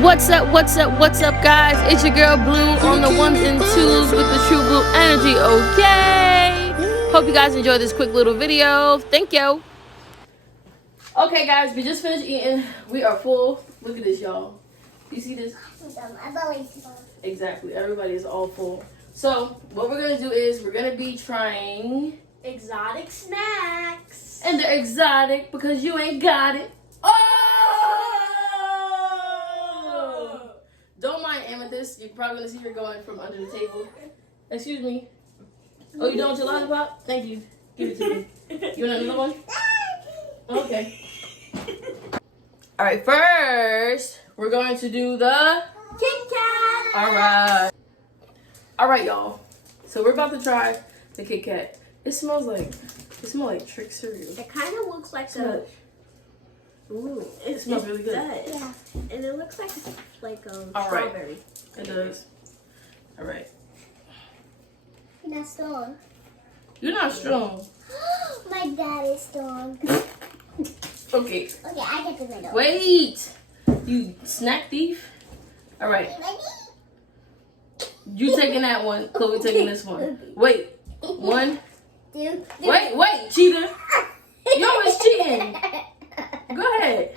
What's up, guys? It's your girl Blue on the ones and twos with the True Blue Energy, okay? Hope you guys enjoyed this quick little video. Thank you. Okay, guys, we just finished eating. We are full. Look at this, y'all. You see this? Exactly. Everybody is all full. So, what we're going to do is we're going to be trying exotic snacks. And they're exotic because you ain't got it. Oh! Don't mind Amethyst. You're probably going to see her going from under the table. Excuse me. Oh, you done with your lollipop? Thank you. Give it to me. You want another one? Okay. All right, first, we're going to do the Kit Kat. All right, y'all. So we're about to try the Kit Kat. It smells like trick cereal. It kind of looks like Ooh, it smells really good. Does. Yeah, and it looks like Right. strawberry. It does. All right. You're not strong. You're not strong. My dad is strong. Okay. Okay, I get the middle. Wait. You snack thief. All right. You taking that one. Chloe taking this one. Wait. 1. Wait, cheater. You always cheating. Go ahead.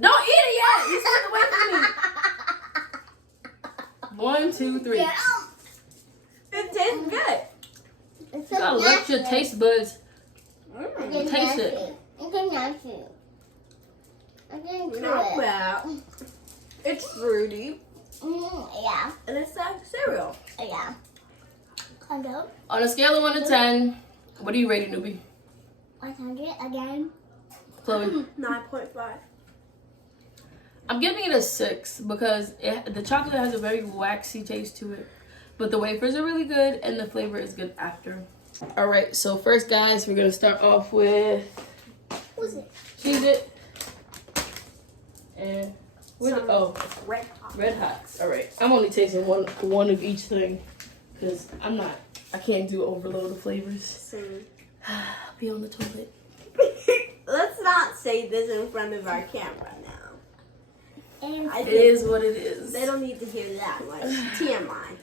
Don't eat it yet. You stand away from me. 1, 2, 3. It tastes good. It's You gotta let your taste buds taste it. I can nasty. I can do Not it. bad. It's fruity, Yeah. and it's like cereal. Yeah. Kind of. On a scale of 1 to 10, what do you rate it, newbie? 100 again. Chloe? 9.5. I'm giving it a 6 because the chocolate has a very waxy taste to it. But the wafers are really good and the flavor is good after. All right, so first, guys, we're going to start off with... Who's it? Cheese it. And... Red Hot. Red Hots. All right. I'm only tasting one of each thing because I can't do overload of flavors. Same. Be on the toilet. Let's not say this in front of our camera now. It is what it is. They don't need to hear that much. TMI.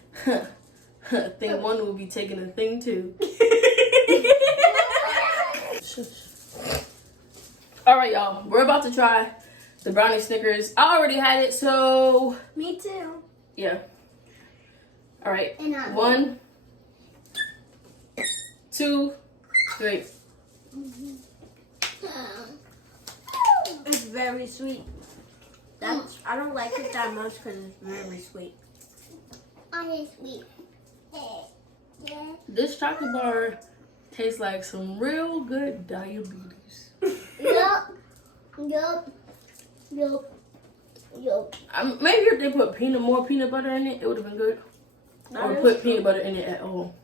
Thing 1 will be taking a thing 2. All right, y'all. We're about to try the brownie Snickers. I already had it, so... Me too. Yeah. All right. And 1, 2, 3. It's very sweet. I don't like it that much because it's very sweet. I sweet. This chocolate bar tastes like some real good diabetes. Yup. Maybe if they put more peanut butter in it, it would have been good. Or put peanut butter in it at all.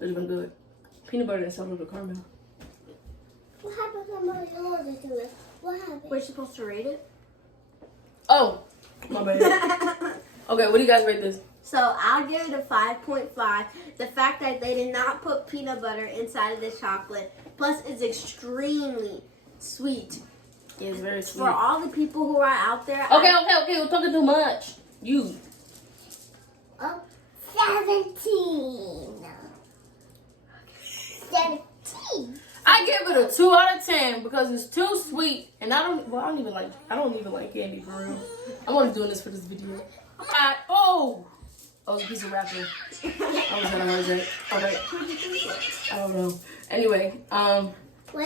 It would have been good. Peanut butter and some of the caramel. What happened to my order to it? What happened? We're supposed to rate it? Oh, my bad. Okay, what do you guys rate this? So I'll give it a 5.5. The fact that they did not put peanut butter inside of this chocolate, plus it's extremely sweet. It's very sweet. For all the people who are out there. Okay, we're talking too much. You. 17. 17. I give it a 2 out of 10 because it's too sweet, and I don't even like candy for real. I'm only doing this for this video. Oh, it's a piece of wrapping. I was gonna hurt that. Okay. I don't know. Anyway,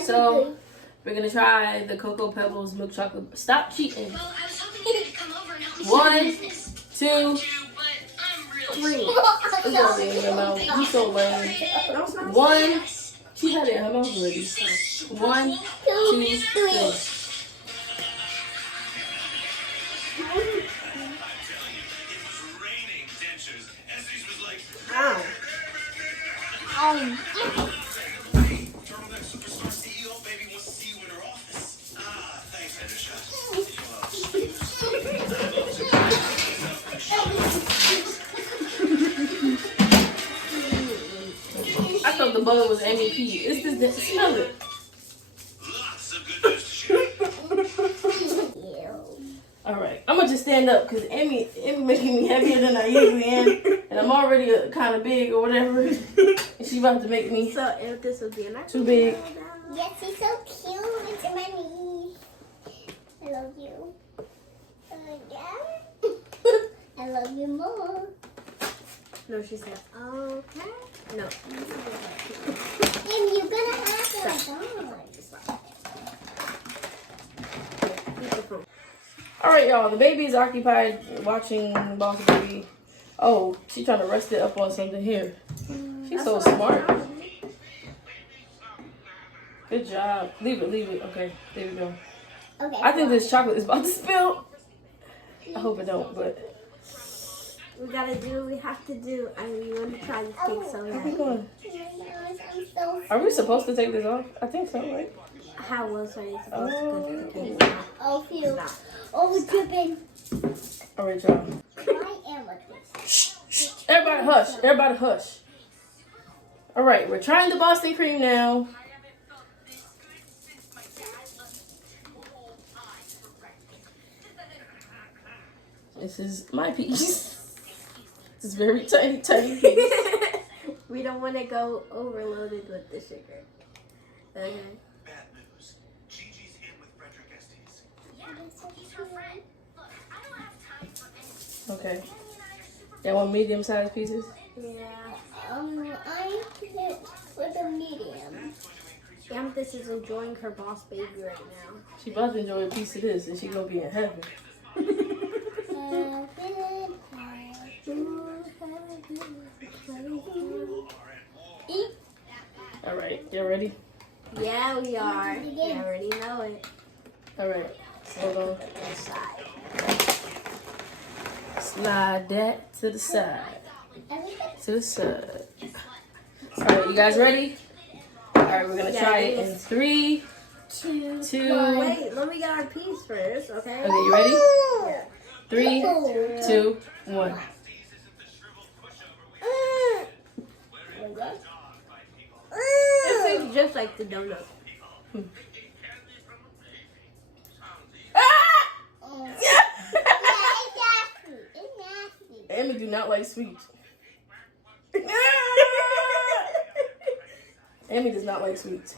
so we're gonna try the Cocoa Pebbles milk chocolate. Stop cheating. Well, I was hoping you could come over and help me 1, 2, 3. It's gonna be in your mouth. You so lame. 1. She had it in her mouth already. 1, 2, 3. I thought the butter was MEP. It's just smell it. Lots of good news to share. All right, I'm gonna just stand up because Emmy making me heavier than I usually am, and I'm already kind of big or whatever. And she about to make me So if this would be enough. too big. Yes, he's so cute. It's Money. I love you. Yeah. I love you more. No, she said, okay. No. And you're gonna have to die. All right, y'all. The baby is occupied watching Boss Baby. Oh, she's trying to rest it up on something here. She's so smart. Good job. Leave it. Okay, there we go. Okay. I think this chocolate is about to spill. I hope it don't, but. We gotta do what we have to do. I mean, you want to try this cake so Where we bad. going? I'm so Are we supposed to take this off? I think so, right? How else are you supposed to cook the cake? Oh, phew. Oh, we're dripping. All right, y'all. I am like this. Everybody hush. Everybody hush. All right, we're trying the Boston cream now. This is my piece. This is very tiny piece. We don't want to go overloaded with the sugar. Okay. Bad news. Gigi's in with Frederick Estes. Yeah, he's her friend. Look, I don't have time for anything. Okay. Emmy and I are super. Y'all want medium-sized pieces? Yeah. I hit with a medium. Amethyst is enjoying her boss baby right now. She about to enjoy a piece of this, and she gonna be in heaven. Eat. All right, you ready? Yeah, we are. We already know it. All right, hold on. Side. Slide that to the side. Everything. To the side. All right, you guys ready? All right, we're gonna try it in 3, 2. Wait, let me get our piece first, okay? Okay, you ready? Yeah. 3, 2, 1. It tastes just like the donut. Yeah, it's nasty. It's nasty. Emmy do not like sweets. Emmy does not like sweets.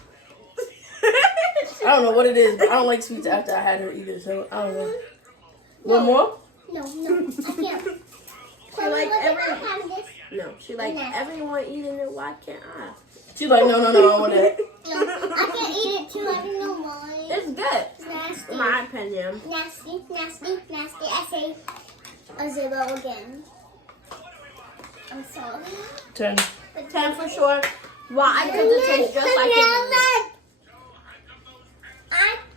I don't know what it is, but I don't like sweets after I had her either, so I don't know. One more? No, I can't. She like I every have this. no, she like everyone eating it. Why can't I? She's like, no, I don't want that. No, I can't eat it too. I don't know why. It's good. It's nasty. In my opinion. Nasty. I say a 0 again. I'm sorry. 10. 10 for sure. Well, I think it tastes just like it.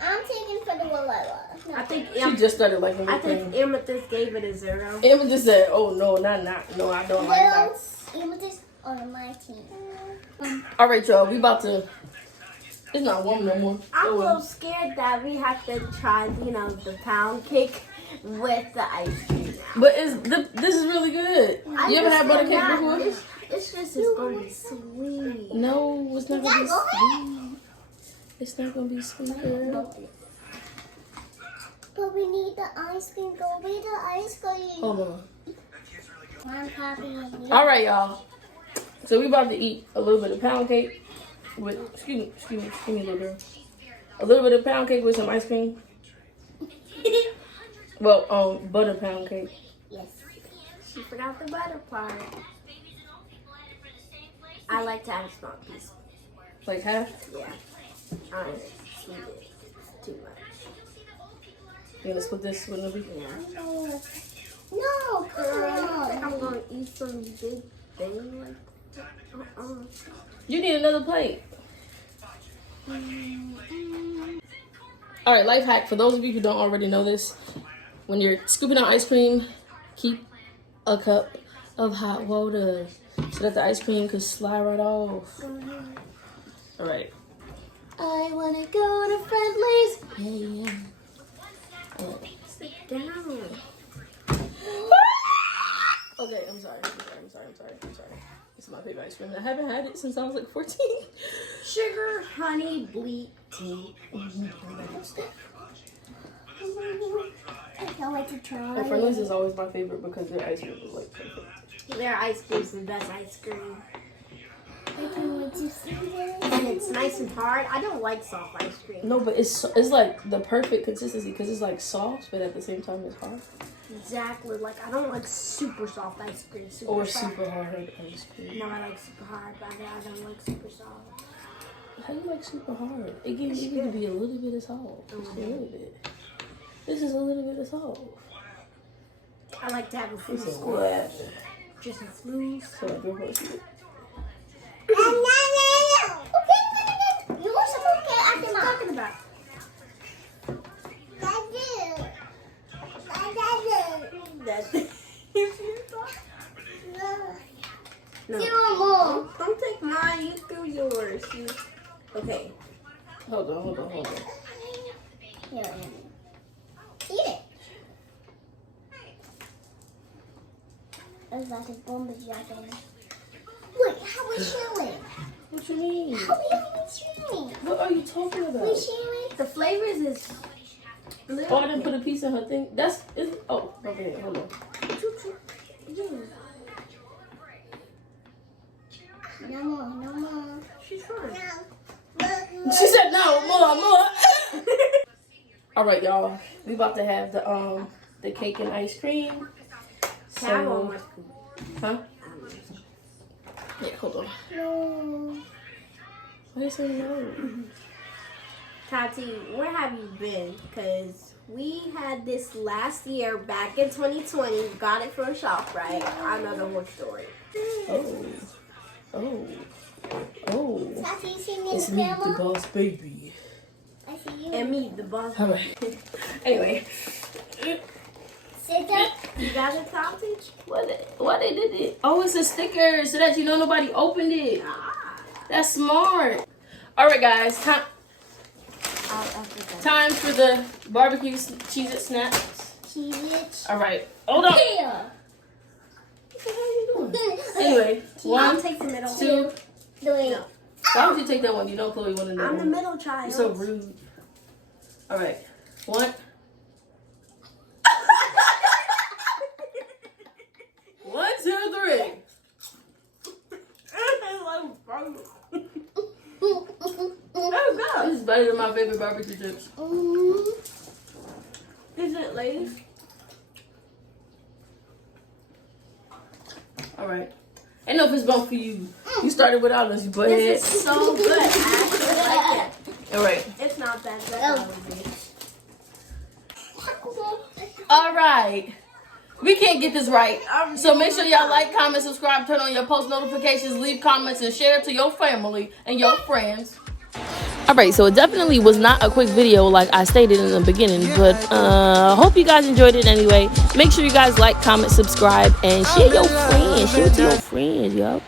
I'm taking for the one I love. No. I think She just started liking I whipped cream. think Amethyst gave it a 0. Emma just said, oh, no, no, I don't like that. Amethyst on my team. All right, y'all, we about to, it's not warm no more. I'm a Oh, little well. scared that we have to try, the pound cake with the ice cream. But this is really good. You ever had butter cake before? It's just it's going to be sweet. No, it's not going to be Go ahead. sweet. It's not going to be sweet, girl. But we need the ice cream. Go with the ice cream. Hold on. I'm copying you. All right, y'all. So we about to eat a little bit of pound cake with, excuse me, little girl. A little bit of pound cake with some ice cream. Well, butter pound cake. Yes. She forgot the butter part. I like to have a small piece. Like half. Yeah. I don't sweet it. It's too much. You gonna split this with Libby? Yeah. No, come I'm on. going to eat some big thing like that. You need another plate. All right, life hack for those of you who don't already know this: when you're scooping out ice cream, keep a cup of hot water so that the ice cream could slide right off. All right. I want to go to Friendly's. Yeah. Sit down. Okay, I'm sorry. It's my favorite ice cream. I haven't had it since I was like 14. Sugar, honey, bleak tea. Can't wait to try. And Friendly's is always my favorite because their ice cream is like perfect. Their ice cream is the best ice cream. I can't wait to see this. And it's nice and hard. I don't like soft ice cream. No, but it's like the perfect consistency because it's like soft, but at the same time it's hard. Exactly. Like, I don't like super soft ice cream. Or soft. super hard ice cream. No, I like super hard, but I don't like super soft. How do you like super hard? It can even be a little bit of salt. Just a little bit. This is a little bit of salt. I like to have a This fruit is scoop. what? Just a flues. So like your horse eat it. Okay, you want some okay What after you mom? talking about? That's no. Zero more. Don't take mine. You threw yours. Okay. Hold on. Here, eat it. That's like a bomb jacket. Wait, how we sharing? What you mean? How we sharing? What are you talking about? We sharing? The flavors is blue. Oh, I didn't put a piece in her thing. Okay, hold on. No more. She's fine. She said no, more. All right, y'all. We about to have the cake and ice cream. I want my So, scoop. huh? Yeah, hold on. No. Why is there no? Tati, where have you been? Because we had this last year back in 2020. We got it from ShopRite. I know the whole story. Oh. Tati, you see me, It's me, the Grandma? boss baby. I see you. And me, the boss. All right. Anyway, Sit up. You got it, Tati? what they did it? Oh, it's a sticker so that you know nobody opened it. That's smart. All right, guys. Time for the barbecue Cheez-It snacks. Cheese All right. Hold on. Here. What the hell are you doing? Anyway, I'll 1, take the middle. 2. Wait. No. Why would you take that one? You don't Chloe wanted that I'm the one. middle child. You're so rude. All right. 1. 1, 2, 3. This is better than my favorite barbecue chips. Is it, ladies? All right. Ain't no fist bump for you. You started without us, you butthead. This is so good. I actually like it. All right. It's not that good. All right. We can't get this right. So make sure y'all like, comment, subscribe, turn on your post notifications, leave comments, and share it to your family and your friends. Alright, so it definitely was not a quick video like I stated in the beginning, but hope you guys enjoyed it anyway. Make sure you guys like, comment, subscribe, and share your friends. Share it to your friends, yo.